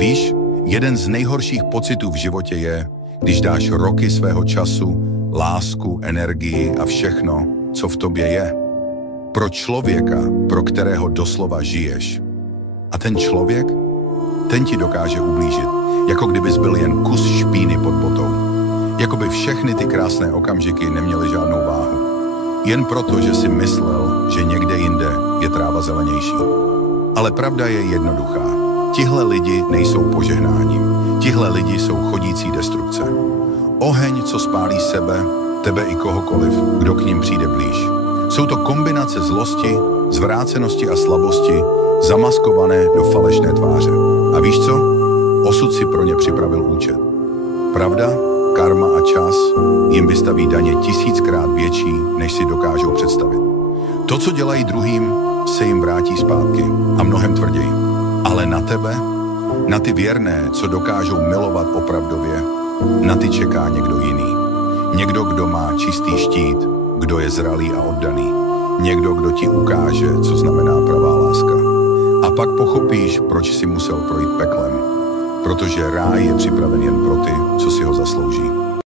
Víš, jeden z nejhorších pocitů v životě je, když dáš roky svého času, lásku, energii a všechno, co v tobě je, pro člověka, pro kterého doslova žiješ. A ten člověk, ten ti dokáže ublížit, jako kdybys byl jen kus špíny pod botou. Jako by všechny ty krásné okamžiky neměly žádnou váhu. Jen proto, že si myslel, že někde jinde je tráva zelenější. Ale pravda je jednoduchá. Tihle lidi nejsou požehnáním. Tihle lidi jsou chodící destrukce. Oheň, co spálí sebe, tebe i kohokoliv, kdo k ním přijde blíž. Jsou to kombinace zlosti, zvrácenosti a slabosti, zamaskované do falešné tváře. A víš co? Osud si pro ně připravil účet. Pravda, karma a čas jim vystaví daně 1000krát větší, než si dokážou představit. To, co dělají druhým, se jim vrátí zpátky a mnohem tvrději. Ale na tebe, na ty věrné, co dokážou milovat opravdově, na ty čeká někdo jiný. Někdo, kdo má čistý štít, kdo je zralý a oddaný. Někdo, kdo ti ukáže, co znamená pravá láska. A pak pochopíš, proč si musel projít peklem. Protože ráj je připraven jen pro ty, co si ho zaslouží.